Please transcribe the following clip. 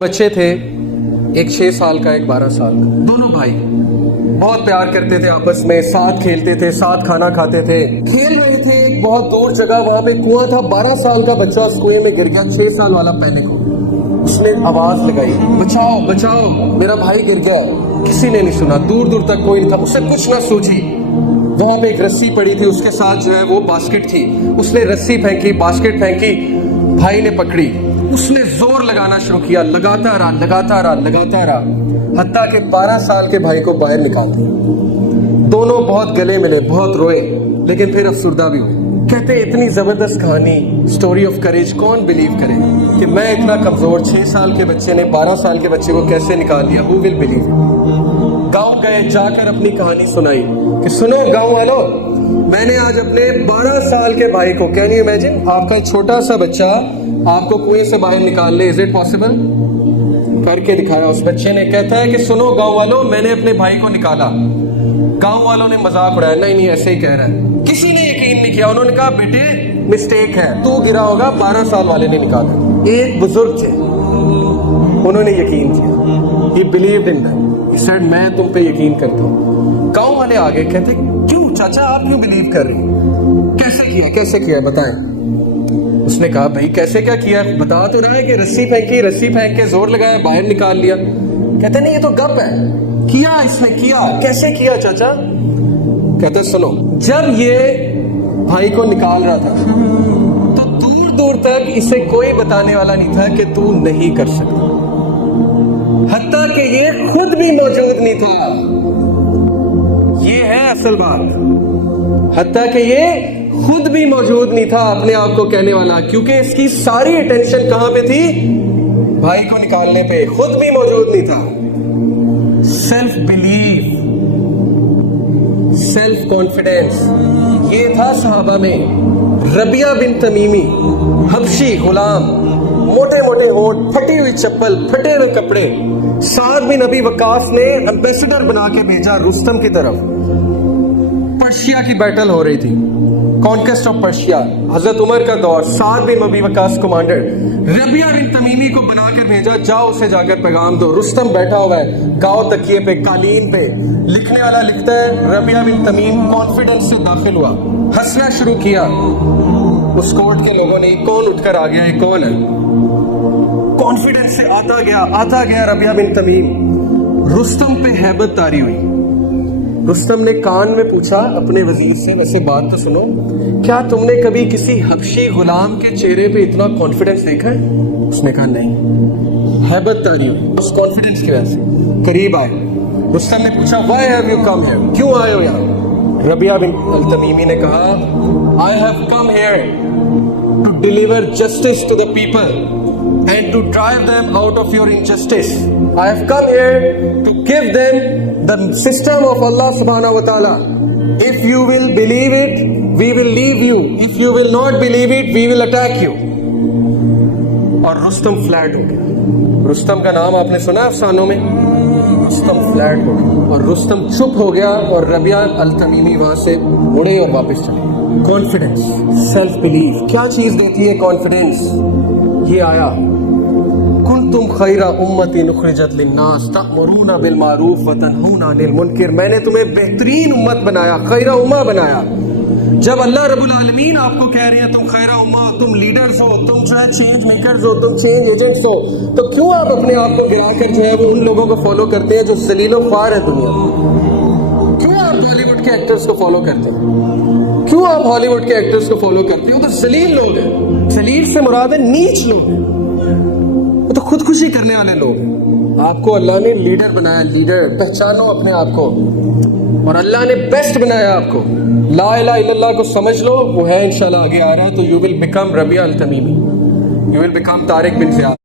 बच्चे थे, एक 6 साल का, एक 12 साल का। दोनों भाई बहुत प्यार करते थे आपस में, साथ खेलते थे, साथ खाना खाते थे। खेल रहे थे एक बहुत दूर जगह, वहां पे कुआं था। 12 साल का बच्चा उस कुएं में गिर गया। 6 साल वाला पैनिक हो गया। उसने आवाज लगाई, बचाओ बचाओ, मेरा भाई गिर गया। किसी ने नहीं सुना, दूर दूर तक कोई नहीं था। उसे कुछ ना सूझी। वहां पे एक रस्सी पड़ी थी, उसके साथ जो है वो बास्केट थी। उसने रस्सी फेंकी, बास्केट फेंकी, भाई ने पकड़ी। उसने जोर लगाना शुरू किया, लगाता रहा, हत्ता के 12 साल के भाई को बाहर निकाल दिया। दोनों बहुत गले मिले, बहुत रोए, लेकिन फिर अफसुर्दा भी हुए। कहते इतनी जबरदस्त कहानी, स्टोरी ऑफ करेज, कौन बिलीव करे कि मैं इतना कमजोर 6 साल के बच्चे ने 12 साल के बच्चे को कैसे निकाल लिया। Who will believe. गांव गए, जाकर अपनी कहानी सुनाई कि सुनो गांव वालों, मैंने आज अपने 12 साल के भाई को, कैन यू इमेजिन, आपका एक छोटा सा बच्चा आपको कुएं से बाहर निकाल ले, इज इट पॉसिबल? करके दिखाया उस बच्चे ने। कहता है कि सुनो गांव वालों, मैंने अपने भाई को निकाला। गांव वालों ने मजाक उड़ाया, नहीं नहीं ऐसे ही कह रहा है। किसी ने यकीन नहीं किया। उन्होंने कहा बेटे मिस्टेक है, तू गिरा होगा, 12 साल वाले ने निकाला। एक बुजुर्ग थे, उन्होंने यकीन किया। He believed in them. He said, मैं तुम पे यकीन करता हूँ। गांव वाले आगे कहते क्यों चाचा, आप क्यों बिलीव कर रहे हैं? कैसे किया बताएं। उसने कहा भाई कैसे क्या किया, बता तो रहा है कि रस्सी फेंक के जोर लगाया, बाहर निकाल लिया। कहते नहीं ये तो गप है, किया इसने, किया। कैसे किया चाचा? कहते सुनो, जब ये भाई को निकाल रहा था तो दूर दूर तक इसे कोई बताने वाला नहीं था कि तू नहीं कर सकता। हत्ता कि ये खुद भी मौजूद नहीं था। ये है असल बात। हत्ता कि ये खुद भी मौजूद नहीं था अपने आप को कहने वाला, क्योंकि इसकी सारी अटेंशन कहां पे थी? भाई को निकालने पे। खुद भी मौजूद नहीं था। सेल्फ बिलीव, सेल्फ कॉन्फिडेंस, ये था सहाबा में। रबिया बिन तमीमी, हबशी गुलाम, मोटे मोटे होठ, फटी हुई चप्पल, फटे हुए कपड़े। साद बिन अबी वकास ने एम्बेसडर बना के भेजा रुस्तम की तरफ। पर्शिया की बैटल हो रही थी, कॉन्क्वेस्ट ऑफ पर्शिया, हजरत उमर का दौर। साद बिन अबी वकास कमांडर, रबिया बिन तमीमी को बनाकर भेजा, जाओ उसे जाकर पैगाम दो। रुस्तम बैठा हुआ है गाँव तकिए पे, कालीन पे। लिखने वाला लिखता है रबिया बिन तमीम कॉन्फिडेंस से दाखिल हुआ, हंसना शुरू किया। उस कोर्ट के लोगों ने, कौन उठकर आ गया, ये कौन है? कॉन्फिडेंस से आता गया रबिया बिन तमीम। रुस्तम पे हैबत तारी हुई। रुस्तम ने कान में पूछा अपने वजीर से, वैसे बात तो सुनो, क्या तुमने कभी किसी हबशी गुलाम के चेहरे पे इतना कॉन्फिडेंस देखा है? उसने कहा नहीं। हैबत तारी हुई उस कॉन्फिडेंस की वजह से। करीब आए, रुस्तम ने पूछा why have you come here, क्यों आए हो यहाँ? रबिया बिन तमीमी ने कहा I have come here to deliver justice to the people and to drive them out of your injustice. I have come here to give them the system of Allah subhanahu wa ta'ala. If you will believe it, we will leave you. If you will not believe it, we will attack you. और Rustam flat हो गया। रुस्तम का नाम आपने सुना अफसानों में? Rustam flat हो गया और रुस्तम चुप हो गया और रबिया अल तमीमी वहां से मुड़े और वापस चले। कॉन्फिडेंस, सेल्फ बिलीफ, क्या चीज देती है कॉन्फिडेंस? ये आया कुंतुम खैरा उम्मतिन उखरिजत लिन्नास तअमुरूना बिल मारूफ व तनहूना अनिल मुनकर। मैंने तुम्हें बेहतरीन उम्मत बनाया, खैरा उम्मा बनाया। जब अल्लाह रब्बुल आलमीन आपको कह रहे हैं तुम खैरा उम्मा हो, तुम लीडर्स हो, तुम जो है चेंज मेकर्स हो, तुम चेंज एजेंट्स हो, तो क्यों आप अपने आप को गिराकर जो है वो उन लोगों को फॉलो करते हैं जो जलीलो ख्वार है दुनिया में? क्यों आप बॉलीवुड के एक्टर्स को फॉलो करते हैं? क्यों आप हॉलीवुड के एक्टर्स को फॉलो करते हो? तो जलील लोग हैं। जलील से मुराद है नीच लोग हैं, तो खुदकुशी करने वाले लोग। आपको अल्लाह ने लीडर बनाया, लीडर पहचानो अपने आप को, और अल्लाह ने बेस्ट बनाया आपको। ला इलाहा इल्लल्लाह को समझ लो, वो है इंशाल्लाह आगे आ रहा है, तो you will become Rabia al Tamimi, you will become Tariq bin Ziyad.